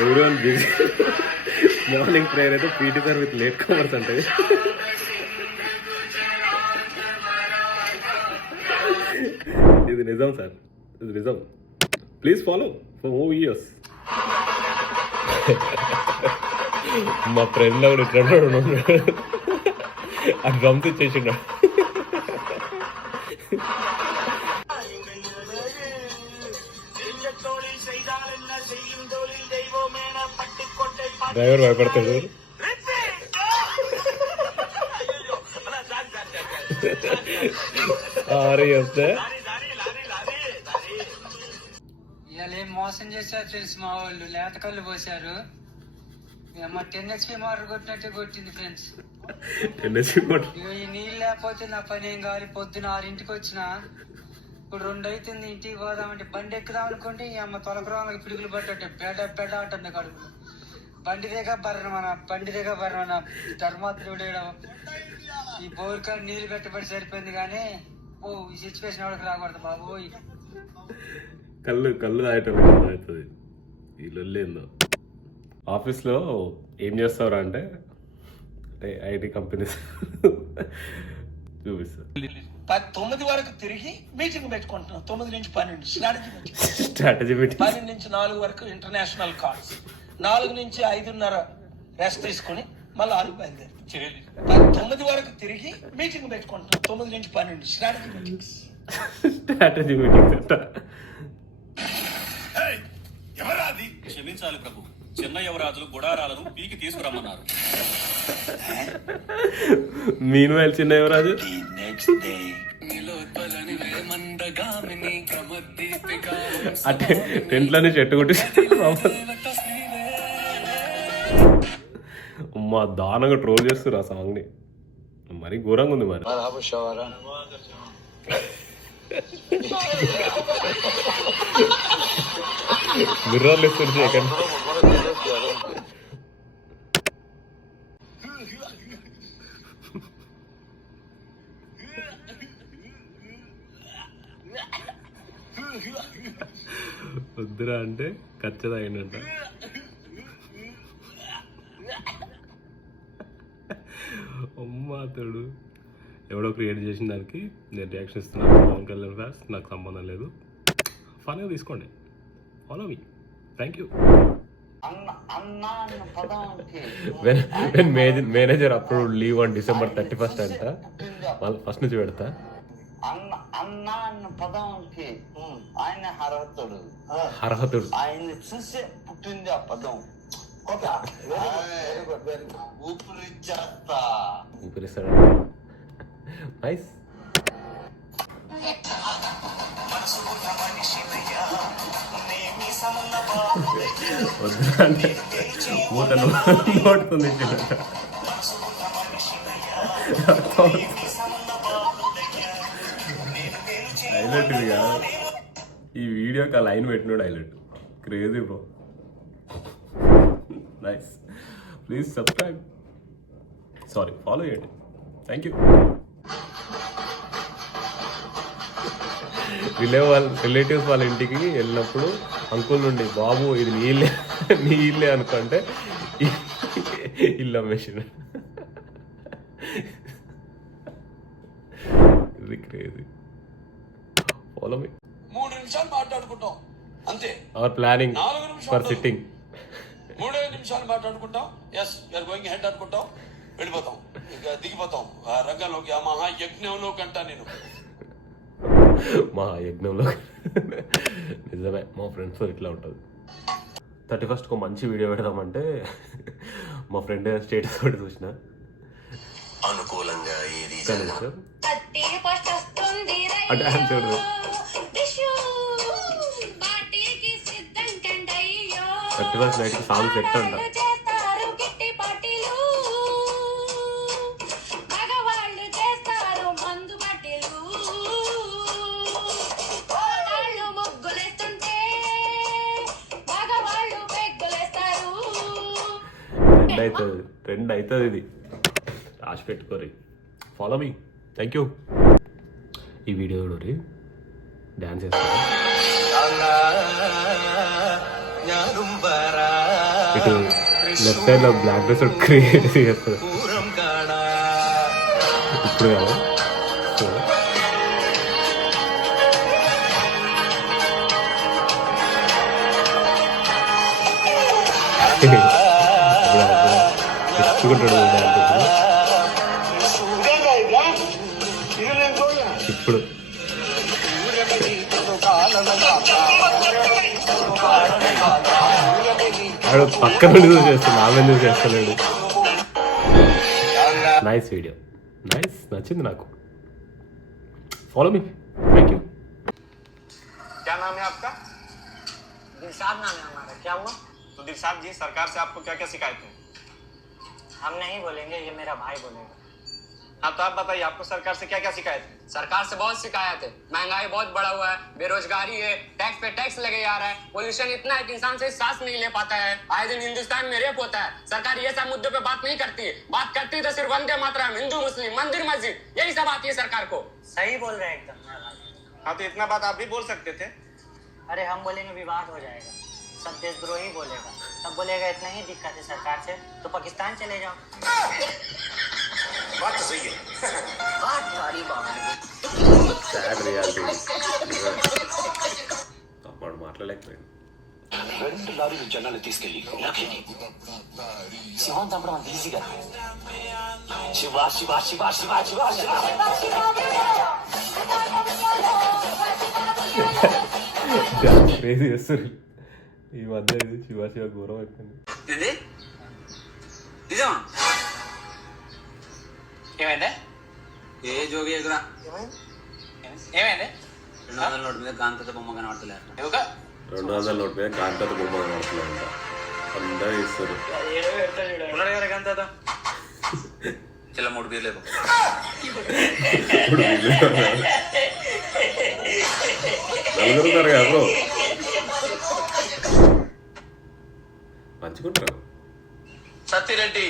Everyone busy. Morning prayer అయితే PT sir with late comers అంటే ఇది నిజం సార్, ఇది నిజం. Please follow for more videos. మా ఫ్రెండ్ కూడా ఇక్కడ ఆ డ్రమ్స్ ఇచ్చేసిండు. డ్రైవర్ భయపడతాడు. వస్తే ఏం మోసం చేశారు తెలుసు మా వాళ్ళు. లేత కళ్ళు పోసారు. 10 HP మోటార్ కొట్టినట్టే కొట్టింది ఫ్రెండ్స్. ఈ నీళ్ళు లేకపోతే నా పని ఏం కావాలి. పొద్దున 6ంటికి వచ్చిన, ఇప్పుడు 2 అవుతుంది. ఇంటికి పోదామంటే బండి ఎక్కుదాం అనుకుంటే ఈ అమ్మ తొలకరాళ్ళకి పిడుగులు పట్టట్టే బెడ అంటుంది కడుపు. బండిదేగా బర్రమన ధర్మాత్రుడు. ఈ బోర్కా నీళ్ళు పెట్టబడి సరిపోయింది కానీ ఈ సిచ్యువేషన్ ఎవరికి రాకూడదు బాబోయ్. కళ్ళు తాగటం అవుతుంది ఈ లొల్లేందో. ఆఫీస్లో ఏం చేస్తారా అంటే ఐటీ కంపెనీస్ చూపిస్తారు. 9 వరకు తిరిగి మీటింగ్ పెట్టుకుంటున్నాం. 9 నుంచి 12 స్ట్రాటజీ మీటింగ్. 12 నుంచి 4 వరకు ఇంటర్నేషనల్ కాల్స్. 4 నుంచి 5:30 రెస్ట్ తీసుకుని మళ్ళీ 6 బయలుదేరి 9 వరకు తిరిగి మీటింగ్ పెట్టుకుంటున్నాం. 9 నుంచి 12 స్ట్రాటజీ మీటింగ్స్. ఎవరాది? క్షమించాలి ప్రభు, చిన్న యువరాజు గుడారాలను పీకి తీసుకురమ్మన్నారు. మీన్వైల్ చిన్న యువరాజు అంటే టెంట్లోనే చెట్టు కొట్టి మా దారుణంగా ట్రోల్ చేస్తారు ఆ సాంగ్ ని. మరీ ఘోరంగా ఉంది మరి. గుర్రాలు ఇస్తుంది సెకండ్. వద్దురా అంటే ఖచ్చితంగా అయిందంట. అమ్మాతడు ఎవడో క్రియేట్ చేసిన దానికి నేను రియాక్షన్ ఇస్తున్నాను. పవన్ కళ్యాణ్ ఫ్యాన్స్, నాకు సంబంధం లేదు. ఫన్గా తీసుకోండి. Follow me. Thank you. Manager అప్పుడు లీవ్ ఆన్ December 31st అంట. వాళ్ళు ఫస్ట్ నుంచి పెడతా. అన్న పదంకి ఆయన అర్హతుడు ఆయన చూసే పుట్టింది ఆ పదం. ఊపిరిస్తాడు. నైస్. వద్దంటే మూతను కొడుతుంది. హైలైట్ ఇది కాదు. ఈ వీడియోకి ఆ లైన్ పెట్టినాడు highlight. Crazy bro. Nice. Please subscribe, sorry follow చేయండి. Thank you. రిలేటివ్స్ వాళ్ళ ఇంటికి వెళ్ళినప్పుడు అంకుల్ నుండి బాబు ఇది నీ ఇల్లే అనుకుంటే ఇల్లు అమ్మేసిన. ఇది క్రేజీ. Follow me. 3 నిమిషాలు మాట్లాడుకుంటాం అంతే. Hour planning for sitting. 3 నిమిషాలు మాట్లాడుకుంటాం. ఎస్ యూఆర్ గోయింగ్ హెడ్ అనుకుంటాం, వెళ్ళిపోతాం, ఇంకా దిగిపోతాం ఆ రంగంలోకి. ఆ మహాయజ్ఞంలోకి అంటా నేను. మహాయజ్ఞంలో నిజమే. మా ఫ్రెండ్స్ ఇట్లా ఉంటుంది. 31st మంచి వీడియో పెడదామంటే మా ఫ్రెండ్ స్టేటస్ కూడా చూసిన అనుకూలంగా అంటే చూడదు. 31st నైట్కి సాంగ్ సెట్ అంట. ట్రెండ్ అవుతుంది ఇది. రాసి పెట్టుకోరి. Follow me. Thank you. ఈ వీడియో చూడరి. డాన్స్ చేస్తాను. ఇటు లెఫ్ట్ సైడ్ లో బ్లాక్ డ్రెస్ క్రియేట్ చేస్తుంది ఇప్పుడు కదా సో తెచ్చుకుంటాడు ఇప్పుడు వాడు పక్కన చూసి చేస్తాడు, ఆమె చూసి చేస్తలేడు. నైస్ వీడియో, నైస్, నచ్చింది నాకు. Follow me, thank you. क्या नाम है आपका? दिलशाद नाम है हमारा। क्या हुआ? तो दिलशाद जी, सरकार से आपको क्या क्या शिकायत है? हम नहीं बोलेंगे, ये मेरा भाई बोलेगा। हाँ, तो आप बताइए, आपको सरकार से क्या क्या शिकायत है? सरकार से बहुत शिकायत है। महंगाई बहुत बढ़ा हुआ है, बेरोजगारी है, टैक्स पे टैक्स लगे जा रहा है, पोल्यूशन इतना है कि इंसान से सांस नहीं ले पाता है, आए दिन हिंदुस्तान में रेप होता है। सरकार ये सब मुद्दों पे बात नहीं करती है, बात करती तो सिर्फ वंदे मातरम, हिंदू मुस्लिम, मंदिर मस्जिद, यही सब आती है सरकार को। सही बोल रहे हैं एकदम मेरा भाई। हाँ, तो इतना बात आप भी बोल सकते थे। अरे हम बोलेंगे विवाद हो जाएगा, सब देशद्रोही बोलेगा, सब बोलेगा इतना ही दिक्कत है सरकार से तो पाकिस्तान चले जाओ। बात तो सही है। Sad reality. వాడు మాట్లాడలేకపోయాడు. 2 లారీలు జనాలు తీసుకెళ్లి శివం చంపడం అంత ఈజీగా శివ శివ శివ శివ శివ శివ క్రేజీ చేస్తారు ఈ మధ్య. ఇది శివ శివ ఘోరం అయిపోయింది. నిజమా? ఏమైంది? ఏ జోగి ఎదురా ఏమైంది? 200 నోటు మీద గాంతతో బొమ్మ కనబడతలేదు. 200 నోట్ మీద కాంతాత బొమ్మ కనబడుతుందంట. అందరూ ఇస్తారు. ఉన్నాడు కదా గంత చిల్ల 3 బీర్లు నలుగురు ఉన్నారు కదా బ్రో, పంచుకుంటారు. సత్తిరెడ్డి